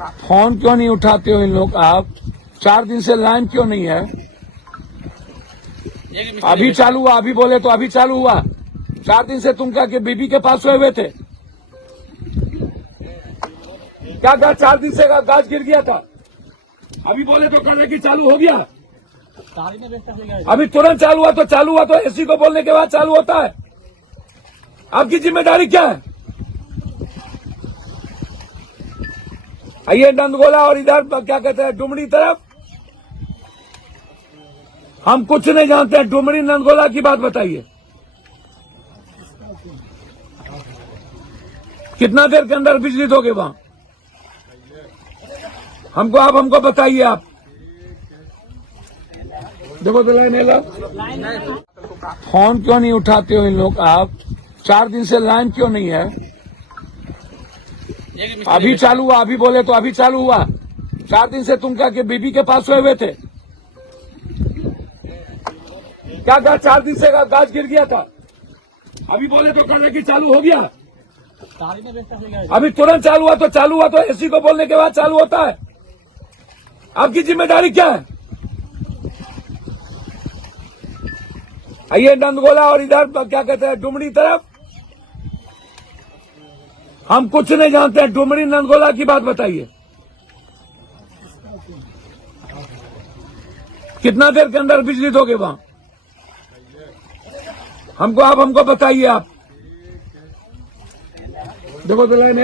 Phone क्यों नहीं उठाते हो इन लोग आप? 4 दिन से लाइन क्यों नहीं है? अभी चालू हुआ, अभी बोले तो अभी चालू हुआ। 4 दिन से तुम क्या कि बीबी के पास सोए हुए थे? क्या 4 दिन से गाज गिर गया था? अभी बोले तो कहने की चालू हो गया। अभी तुरंत चालू हुआ तो एसी को बोलने के बाद चालू होता है। आपकी जिम्मेदारी क्या है? ये नंदगोला और इधर क्या कहते हैं डुमरी तरफ, हम कुछ नहीं जानते हैं। डुमरी नंदगोला की बात बताइए, कितना देर के अंदर बिजली दोगे वहां? हमको बताइए आप। देखो तो लाइन फोन क्यों नहीं उठाते हो इन लोग आप? 4 दिन से लाइन क्यों नहीं है? अभी चालू हुआ, अभी बोले तो अभी चालू हुआ। 4 दिन से तुम क्या कि बीबी के पास सोए हुए थे? क्या 4 दिन से गाज गिर गया था? अभी बोले तो कहने की चालू हो गया। अभी तुरंत चालू हुआ तो एसी को बोलने के बाद चालू होता है। आपकी जिम्मेदारी क्या है? ये नंदगोला और इधर क्या कहते हैं डुमरी तरफ, हम कुछ नहीं जानते हैं। डुमरी नंदगोला की बात बताइए, कितना देर के अंदर बिजली दोगे वहां? हमको बताइए आप। देखो तो लाइन